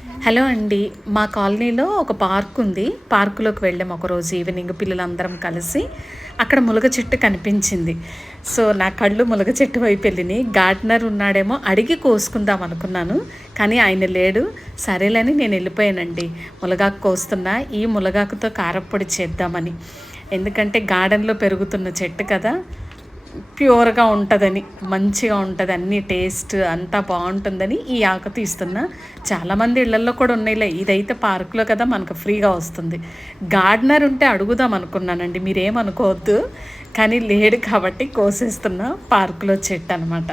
Hello అండి. మా కాలనీలో ఒక పార్క్ ఉంది. పార్కులోకి వెళ్ళాము ఒకరోజు ఈవినింగ్ పిల్లలందరం కలిసి. అక్కడ ములగ చెట్టు కనిపించింది. సో నా కళ్ళు ములగ చెట్టు వైపు వెళ్ళినాయి. గార్డెనర్ ఉన్నాడేమో అడిగి కోసుకుందాం అనుకున్నాను, కానీ ఆయన లేడు. సరేలని నేను వెళ్ళిపోయానండి. ములగాకు కోస్తున్నా, ఈ ములగాకుతో కారప్పొడి చేద్దామని. ఎందుకంటే గార్డెన్లో పెరుగుతున్న చెట్టు కదా, ప్యూర్గా ఉంటుందని, మంచిగా ఉంటుంది, అన్ని టేస్ట్ అంతా బాగుంటుందని ఈ ఆకు తీస్తున్నా. చాలామంది ఇళ్లల్లో కూడా ఉన్నాయిలే, ఇదైతే పార్కులో కదా మనకు ఫ్రీగా వస్తుంది. గార్డెనర్ ఉంటే అడుగుదాం అనుకున్నానండి, మీరేమనుకోవద్దు. కానీ లేడు కాబట్టి కోసేస్తున్నా. పార్కులో చెట్టు అనమాట.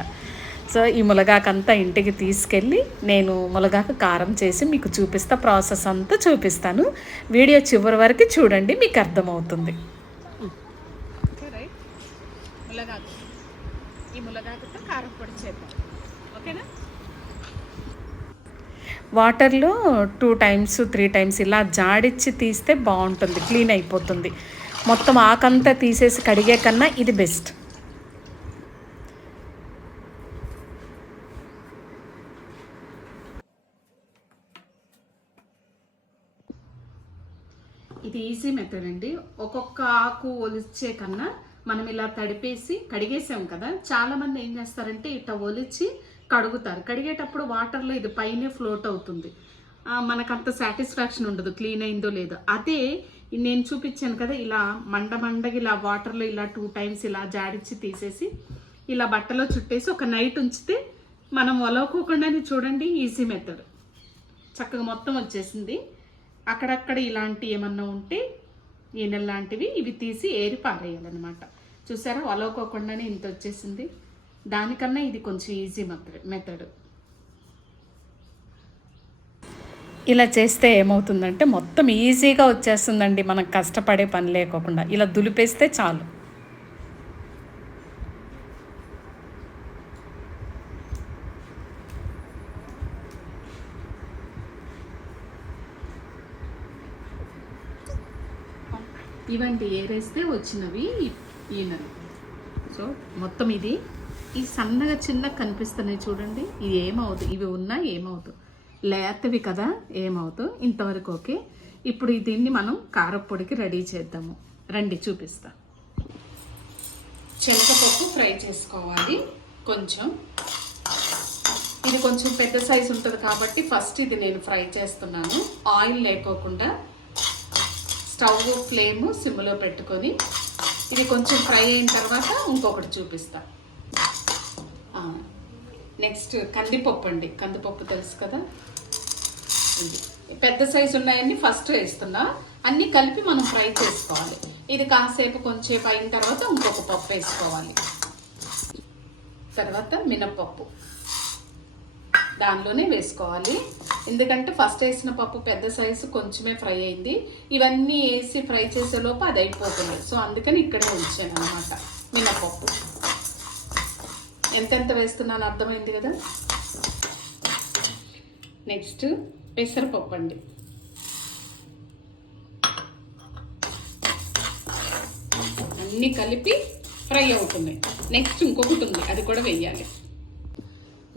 సో ఈ ములగాకంతా ఇంటికి తీసుకెళ్ళి నేను ములగాకు కారం చేసి మీకు చూపిస్తా, ప్రాసెస్ అంతా చూపిస్తాను. వీడియో చివరి వరకు చూడండి, మీకు అర్థమవుతుంది. ములగాకు, ఈ ములగాకుతో కారప్పొడి చేద్దాం, ఓకేనా. వాటర్లో 2 టైమ్స్ 3 టైమ్స్ ఇలా జాడిచ్చి తీస్తే బాగుంటుంది, క్లీన్ అయిపోతుంది. మొత్తం ఆకంతా తీసేసి కడిగే కన్నా ఇది బెస్ట్. ఇది ఈజీ మెథడ్ అండి. ఒక్కొక్క ఆకు ఒలిచే కన్నా మనం ఇలా తడిపేసి కడిగేసాం కదా, చాలామంది ఏం చేస్తారంటే ఇట్లా ఒలిచి కడుగుతారు. కడిగేటప్పుడు వాటర్లో ఇది పైనే ఫ్లోట్ అవుతుంది, మనకంత సాటిస్ఫాక్షన్ ఉండదు క్లీన్ అయిందో లేదో. అదే నేను చూపించాను కదా, ఇలా మండగి ఇలా వాటర్లో ఇలా 2 టైమ్స్ ఇలా జాడిచ్చి తీసేసి ఇలా బట్టలో చుట్టేసి ఒక నైట్ ఉంచితే మనం ఒలవకోకుండానే, చూడండి ఈజీ మెథడ్, చక్కగా మొత్తం వచ్చేసింది. అక్కడక్కడ ఇలాంటి ఏమన్నా ఉంటే ఈనెల లాంటివి ఇవి తీసి ఏరి పారేయాలన్నమాట. చూసారా, ఒలవకోకుండానే ఇంత వచ్చేసింది. దానికన్నా ఇది కొంచెం ఈజీ మెథడ్. ఇలా చేస్తే ఏమవుతుందంటే మొత్తం ఈజీగా వచ్చేస్తుందండి, మనకు కష్టపడే పని లేకోకుండా. ఇలా దులిపేస్తే చాలు. ఇవంటి ఏరేస్తే వచ్చినవి ఈనెలు. సో మొత్తం ఇది ఈ సన్నగా చిన్నగా కనిపిస్తున్నాయి చూడండి, ఇది ఏమవుతుంది, ఇవి ఉన్నా ఏమవుతుంది, లేతవి కదా, ఏమవుతుంది. ఇంతవరకు ఓకే. ఇప్పుడు దీన్ని మనం కారప్పొడికి రెడీ చేద్దాము, రండి చూపిస్తా. శనగపప్పు ఫ్రై చేసుకోవాలి కొంచెం. ఇది కొంచెం పెద్ద సైజు ఉంటుంది కాబట్టి ఫస్ట్ ఇది నేను ఫ్రై చేస్తున్నాను, ఆయిల్ లేకోకుండా. స్టవ్ ఫ్లేమ్ సిమ్లో పెట్టుకొని ఇది కొంచెం ఫ్రై అయిన తర్వాత ఇంకొకటి చూపిస్తా. నెక్స్ట్ కందిపప్పు అండి, కందిపప్పు తెలుసు కదా, ఇది పెద్ద సైజు ఉన్నాయన్నీ ఫస్ట్ వేస్తున్నా. అన్నీ కలిపి మనం ఫ్రై చేసుకోవాలి. ఇది కాసేపు కొంచెంసేపు అయిన తర్వాత ఇంకొక పప్పు వేసుకోవాలి. తర్వాత మినప్పప్పు దానిలోనే వేసుకోవాలి, ఎందుకంటే ఫస్ట్ వేసిన పప్పు పెద్ద సైజు కొంచెమే ఫ్రై అయింది. ఇవన్నీ వేసి ఫ్రై చేసేలోపు అది అయిపోతుంది. సో అందుకని ఇక్కడే ఉంచాను అనమాట. మినప్పప్పు ఎంతెంత వేస్తున్నాను అర్థమైంది కదా. నెక్స్ట్ పెసరపప్పు అండి, అన్నీ కలిపి ఫ్రై అవుతున్నాయి. నెక్స్ట్ ఇంకొకటి ఉంది, అది కూడా వేయాలి.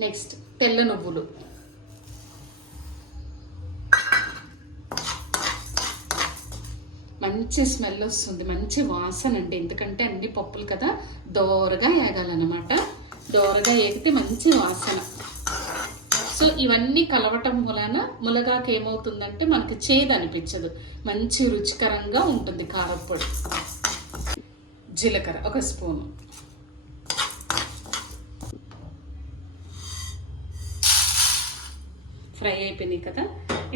నెక్స్ట్ తెల్ల నువ్వులు, మంచి స్మెల్ వస్తుంది, మంచి వాసన అండి. ఎందుకంటే అన్ని పప్పులు కదా, దోరగా వేగాలన్నమాట. దోరగా వేగితే మంచి వాసన. సో ఇవన్నీ కలవటం వలన ములగాకు ఏమవుతుందంటే మనకి చేదు అనిపించదు, మంచి రుచికరంగా ఉంటుంది కారప్పొడి. జీలకర్ర 1 స్పూను, ఫ్రై అయిపోయినాయి కదా.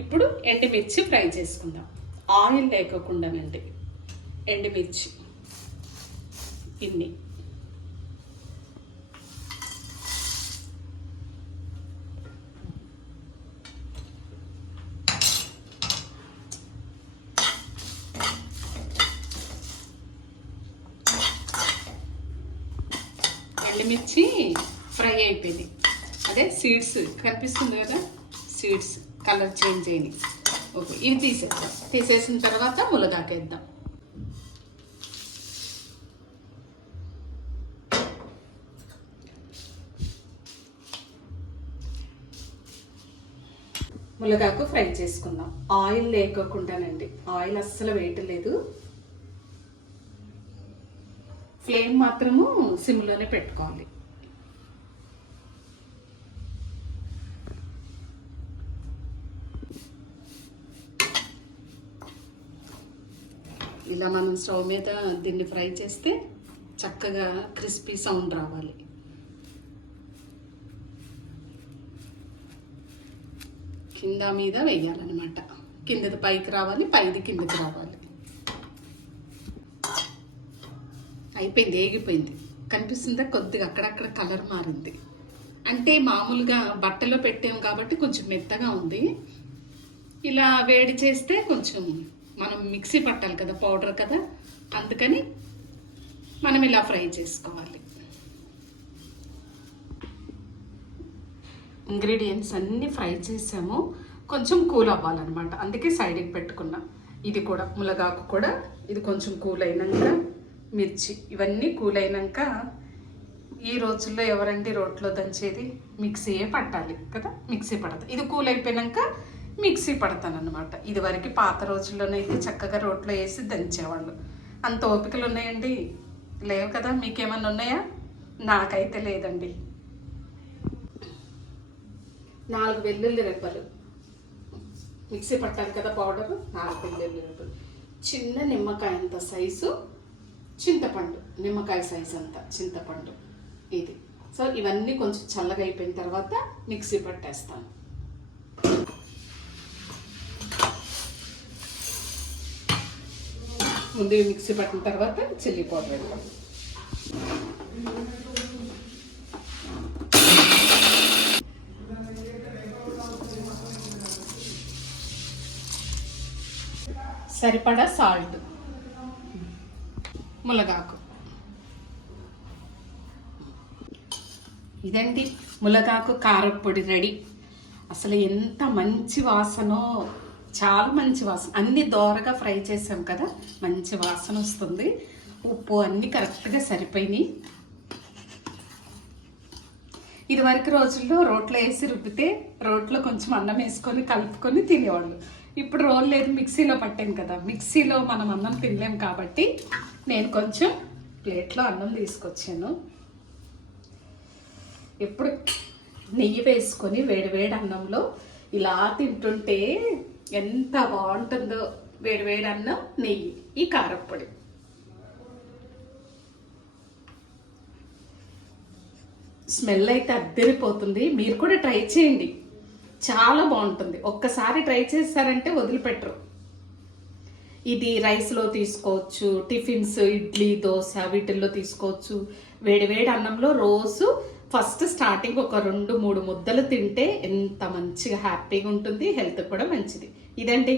ఇప్పుడు ఎండుమిర్చి ఫ్రై చేసుకుందాం, ఆయిల్ లేకోకుండానండి. ఎండుమిర్చి ఇన్ని, ఎండుమిర్చి ఫ్రై అయిపోయింది. అదే సీడ్స్ కనిపిస్తుంది కదా, సీడ్స్ కలర్ చేంజ్ అయినాయి. ఓకే, ఇవి తీసేద్దాం. తీసేసిన తర్వాత ములగాకేద్దాం. ములగాకు ఫ్రై చేసుకుందాం. ఆయిల్ లేకోకుండానండి, ఆయిల్ అస్సలు వేయట్లేదు. ఫ్లేమ్ మాత్రము సిమ్లోనే పెట్టుకోవాలి. ఇలా మనం స్టవ్ మీద దీన్ని ఫ్రై చేస్తే చక్కగా క్రిస్పీ సౌండ్ రావాలి. కింద మీద వేయాలన్నమాట. కిందది పైకి రావాలి, పైది కిందకి రావాలి. అయిపోయింది, ఏగిపోయింది. కనిపిస్తుందా? కొద్దిగా అక్కడక్కడ కలర్ మారింది. అంటే మామూలుగా బట్టలో పెట్టాము కాబట్టి కొంచెం మెత్తగా ఉంది. ఇలా వేడి చేస్తే కొంచెం మనం మిక్సీ పట్టాలి కదా, పౌడర్ కదా, అందుకని మనం ఇలా ఫ్రై చేసుకోవాలి. ఇంగ్రీడియంట్స్ అన్నీ ఫ్రై చేసాము, కొంచెం కూల్ అవ్వాలన్నమాట, అందుకే సైడ్కి పెట్టుకున్నా. ఇది కూడా ములగాకు కూడా ఇది కొంచెం కూల్ అయినాక, మిర్చి ఇవన్నీ కూల్ అయినాక, ఈ రోజుల్లో ఎవరండి రోట్లో దంచేది, మిక్సీయే పట్టాలి కదా, మిక్సీ పడతా. ఇది కూల్ అయిపోయాక మిక్సీ పడతాను అనమాట. ఇదివరకు పాత రోజుల్లోనైతే చక్కగా రోట్లో వేసి దంచేవాళ్ళు. అంత ఓపికలు ఉన్నాయండి? లేవు కదా. మీకేమన్నా ఉన్నాయా? నాకైతే లేదండి. 4 వెల్లుల్లి రెబ్బలు మిక్సీ పట్టాలి కదా పౌడర్. 4 వెల్లుల్లి రెబ్బలు, చిన్న నిమ్మకాయ అంత సైజు చింతపండు, నిమ్మకాయ సైజు అంత చింతపండు ఇది. సో ఇవన్నీ కొంచెం చల్లగా అయిపోయిన తర్వాత మిక్సీ పట్టేస్తాను. ముందు మిక్సీ పట్టిన తర్వాత చిల్లీ పౌడర్ వేద్దాం. సరిపడా సాల్ట్, ములగాకు. ఇదండి ములగాకు కారపొడి రెడీ. అసలు ఎంత మంచి వాసనో, చాలా మంచి వాసన. అన్ని దోరగా ఫ్రై చేసాం కదా, మంచి వాసన వస్తుంది. ఉప్పు అన్నీ కరెక్ట్గా సరిపోయినాయి. ఇదివరకు రోజుల్లో రోట్లో వేసి రుబ్బితే రోట్లో కొంచెం అన్నం వేసుకొని కలుపుకొని తినేవాళ్ళు. ఇప్పుడు రోల్ లేదు, మిక్సీలో పట్టాను కదా. మిక్సీలో మనం అన్నం తినలేం కాబట్టి నేను కొంచెం ప్లేట్లో అన్నం తీసుకొచ్చాను. ఎప్పుడు నెయ్యి వేసుకొని వేడివేడి అన్నంలో ఇలా తింటుంటే ఎంత బాగుంటుందో. వేడివేడి అన్నం, నెయ్యి, ఈ కారప్పొడి. స్మెల్ అయితే అద్దరిపోతుంది. మీరు కూడా ట్రై చేయండి, చాలా బాగుంటుంది. ఒక్కసారి ట్రై చేస్తారంటే వదిలిపెట్టరు. ఇది రైస్లో తీసుకోవచ్చు, టిఫిన్స్, ఇడ్లీ, దోశ వీటిల్లో తీసుకోవచ్చు. వేడివేడి అన్నంలో రోజు ఫస్ట్ స్టార్టింగ్ ఒక 2-3 ముద్దలు తింటే ఎంత మంచిగా హ్యాపీగా ఉంటుంది, హెల్త్ కూడా మంచిది. ఇదండి.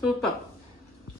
సూపర్.